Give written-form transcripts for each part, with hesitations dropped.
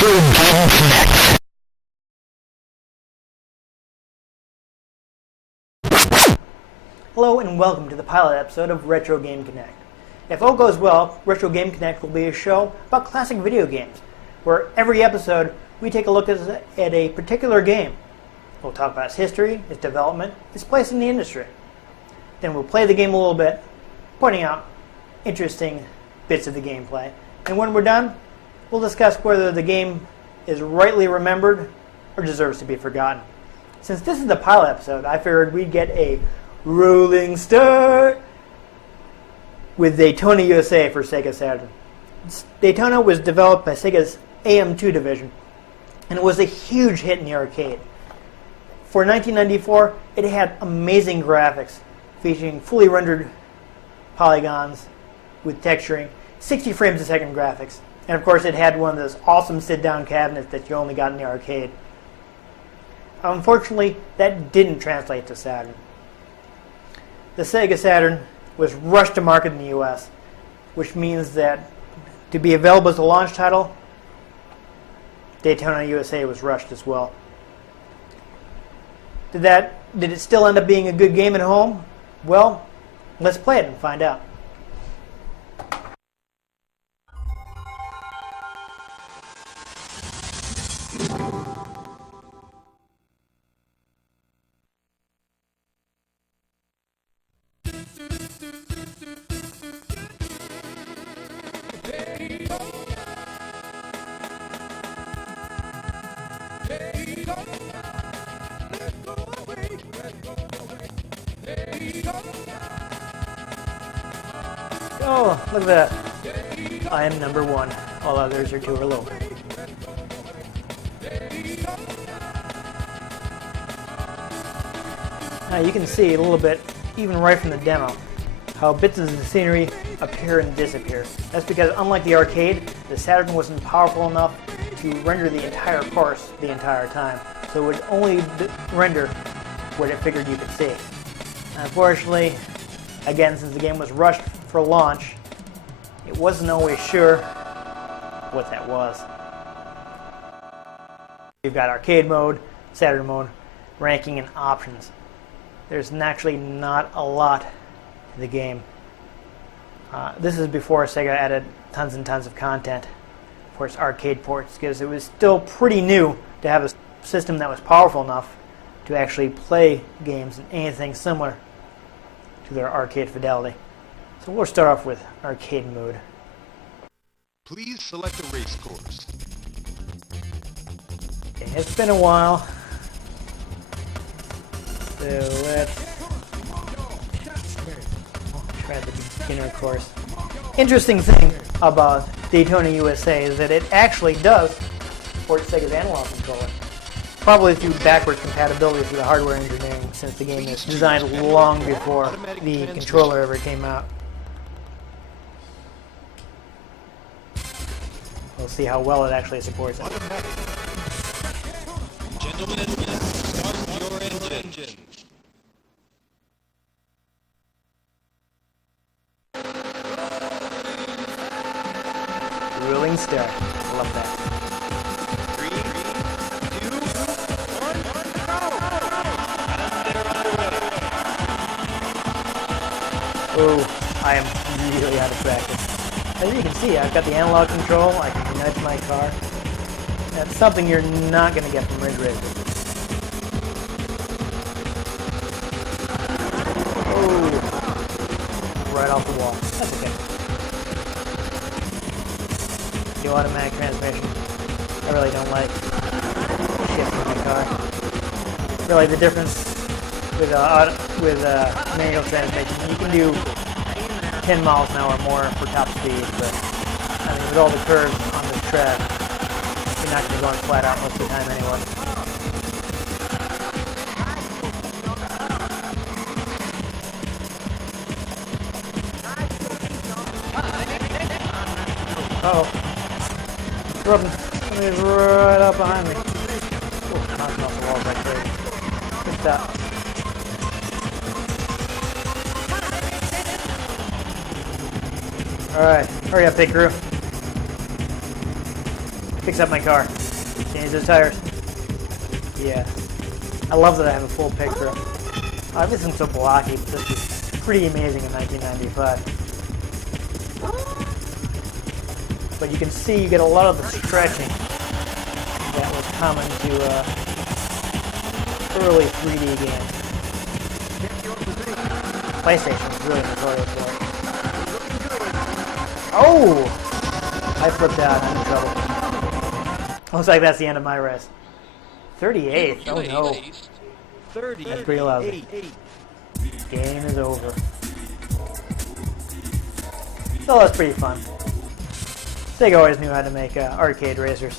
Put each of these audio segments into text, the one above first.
Retro Game Connect. Hello and welcome to the pilot episode of Retro Game Connect. If all goes well, Retro Game Connect will be a show about classic video games, where every episode we take a look at a particular game. We'll talk about its history, its development, its place in the industry. Then we'll play the game a little bit, pointing out interesting bits of the gameplay. And when we're done, we'll discuss whether the game is rightly remembered or deserves to be forgotten. Since this is the pilot episode, I figured we'd get a rolling start with Daytona USA for Sega Saturn. Daytona was developed by Sega's AM2 division, and it was a huge hit in the arcade. For 1994, it had amazing graphics, featuring fully rendered polygons with texturing, 60 frames a second graphics, and of course it had one of those awesome sit-down cabinets that you only got in the arcade. Unfortunately, that didn't translate to Saturn. The Sega Saturn was rushed to market in the US, which means that to be available as a launch title, Daytona USA was rushed as well. Did it still end up being a good game at home? Well, let's play it and find out. Oh, look at that. I am number one. All others are two or lower. Now you can see a little bit, even right from the demo, how bits of the scenery appear and disappear. That's because unlike the arcade, the Saturn wasn't powerful enough to render the entire course the entire time. So it would only render what it figured you could see. Unfortunately, again, since the game was rushed for launch, it wasn't always sure what that was. You've got arcade mode, Saturn mode, ranking, and options. There's actually not a lot to the game. This is before Sega added tons and tons of content for its arcade ports, because it was still pretty new to have a system that was powerful enough to actually play games in anything similar to their arcade fidelity. So we'll start off with arcade mode. Please select a race course. Okay, it's been a while. So let's try the beginner course. Interesting thing about Daytona USA is that it actually does support Sega's analog controller. Probably through backwards compatibility through the hardware engineering, since the game is designed long before the controller ever came out. We'll see how well it actually supports it. Gentlemen, start your engine. Rolling start. I love that. 3, 2, 1, go! Oh, I am really out of practice. As you can see, I've got the analog control, I can nudge my car. That's something you're not going to get from Ridge Racer. Oh, right off the wall. That's okay. The automatic transmission, I really don't like shifting my car. Really, the difference with manual transmission, you can do 10 miles an hour or more for top speed, but I mean, with all the curves on this track, you're not going to be going flat out most of the time anyway. Uh-oh. Somebody's right up behind me. Oh, knocking off the walls like crazy. Good stop. Alright, hurry up, pit crew. Picks up my car. Change the tires. Yeah. I love that I have a full picture. This isn't so blocky, but this was pretty amazing in 1995. But you can see you get a lot of the stretching that was common to early 3D games. PlayStation is really notorious for it. Oh! I flipped out. I'm in trouble. Looks like that's the end of my race. 38th. Oh no. That's pretty lousy. Game is over. So that's pretty fun. Sega always knew how to make arcade racers.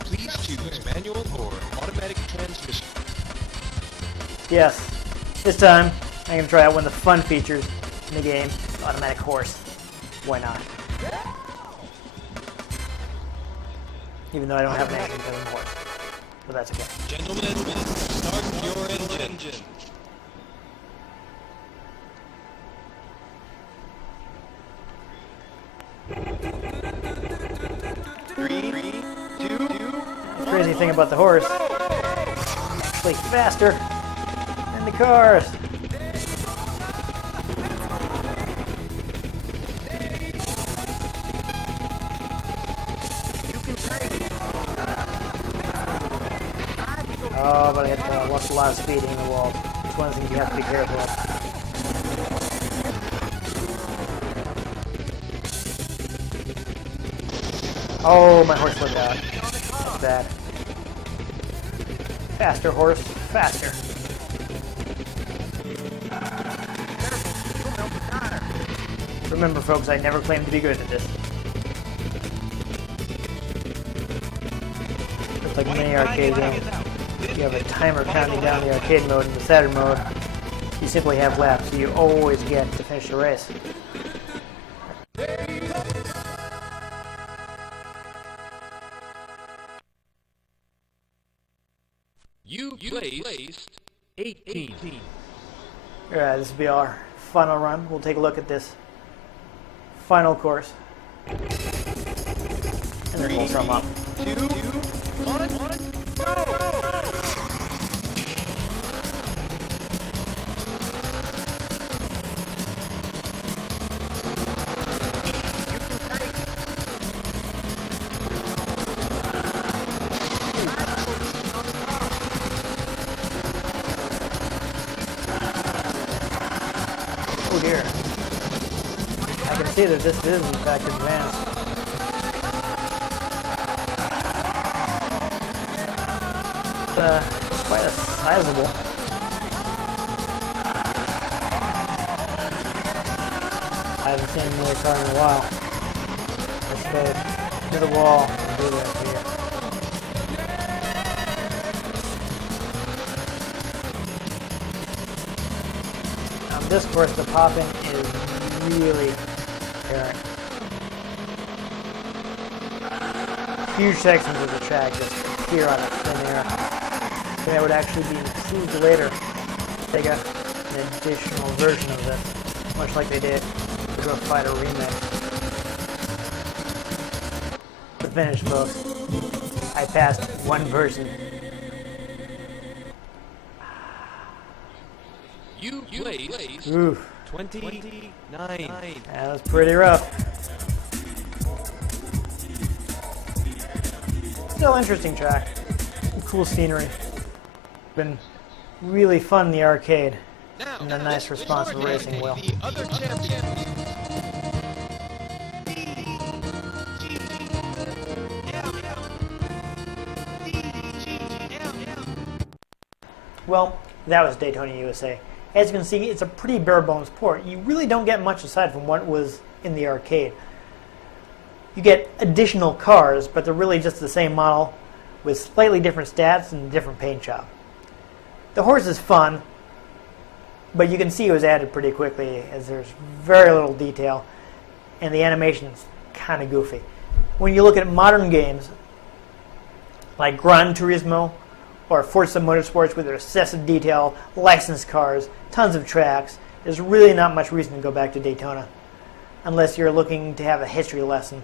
Please choose manual or automatic transmission. Yes. This time, I'm going to try out one of the fun features in the game, automatic horse. Why not? Even though I don't have an engine because I'm a horse. But that's okay. Gentlemen, start your engine. 3, 2, 1. The crazy thing about the horse, it's actually faster than the cars. Oh, but I had lost a lot of speed in the wall. It's one of the things you have to be careful of. Oh, my horse slipped out. That's bad. Faster, horse. Faster. Remember, folks, I never claimed to be good at this. Just like many arcade games, you have a timer counting down the arcade mode and the Saturn mode. You simply have laps, so you always get to finish the race. You placed 18. Alright, this will be our final run. We'll take a look at this final course. And then we'll sum up. 2, 1, go! Oh dear. I can see that this is in fact advanced. It's quite a sizable. I haven't seen another car in a while. Let's go to the wall and do that here. On this course, the popping is really apparent. Huge sections of the track just appear out of thin air. That would actually be improved later. They got an additional version of this, much like they did the Rough Fighter remake. The finish, folks. I passed one person. You placed Oof. 29. That was pretty rough. Still interesting track. Cool scenery. Been really fun in the arcade. Now, And a nice responsive racing wheel. the other champions. Well, that was Daytona, USA. As you can see, it's a pretty bare-bones port. You really don't get much aside from what was in the arcade. You get additional cars, but they're really just the same model with slightly different stats and different paint job. The horse is fun, but you can see it was added pretty quickly as there's very little detail, and the animation's kind of goofy. When you look at modern games like Gran Turismo or Forza Motorsports with their excessive detail, licensed cars, tons of tracks, there's really not much reason to go back to Daytona unless you're looking to have a history lesson.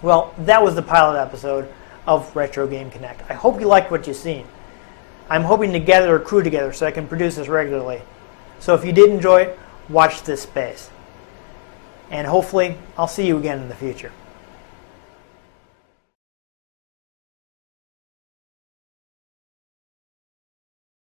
Well, that was the pilot episode of Retro Game Connect. I hope you liked what you've seen. I'm hoping to gather a crew together so I can produce this regularly. So if you did enjoy it, watch this space. And hopefully, I'll see you again in the future.